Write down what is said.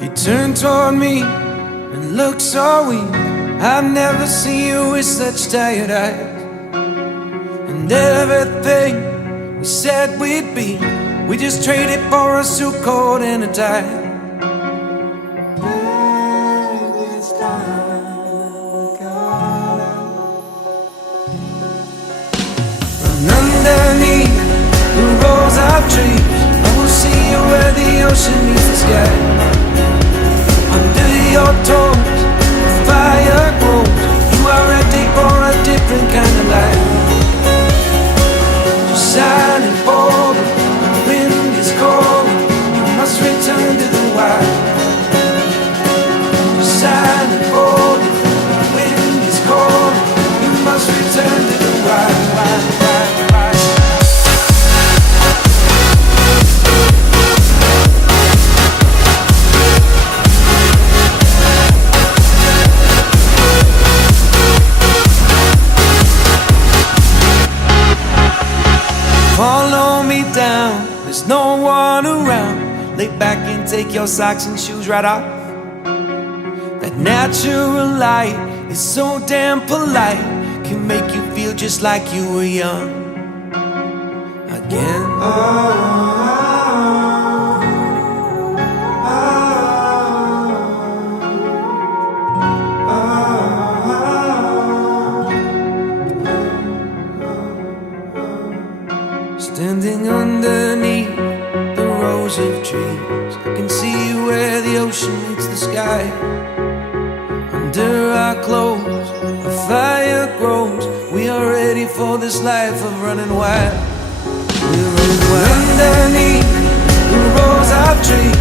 You turn toward me and look so weak. I've never seen you with such tired eyes. And everything we said we'd be, we just traded for a suit coat and a tie. Underneath the rows of trees, I will see you where the ocean meets the sky. Under your toes, the fire grows. You are ready for a different kind of life. You're shining for the wind is cold. You must return to the wild. You're shining for the wind is cold. You must return to the wild. Follow me down, there's no one around. Lay back and take your socks and shoes right off. That natural light is so damn polite, can make you feel just like you were young again. Standing underneath the rows of trees, I can see where the ocean meets the sky. Under our clothes, a fire grows. We are ready for this life of running wild. We're running wild. Underneath the rows of trees,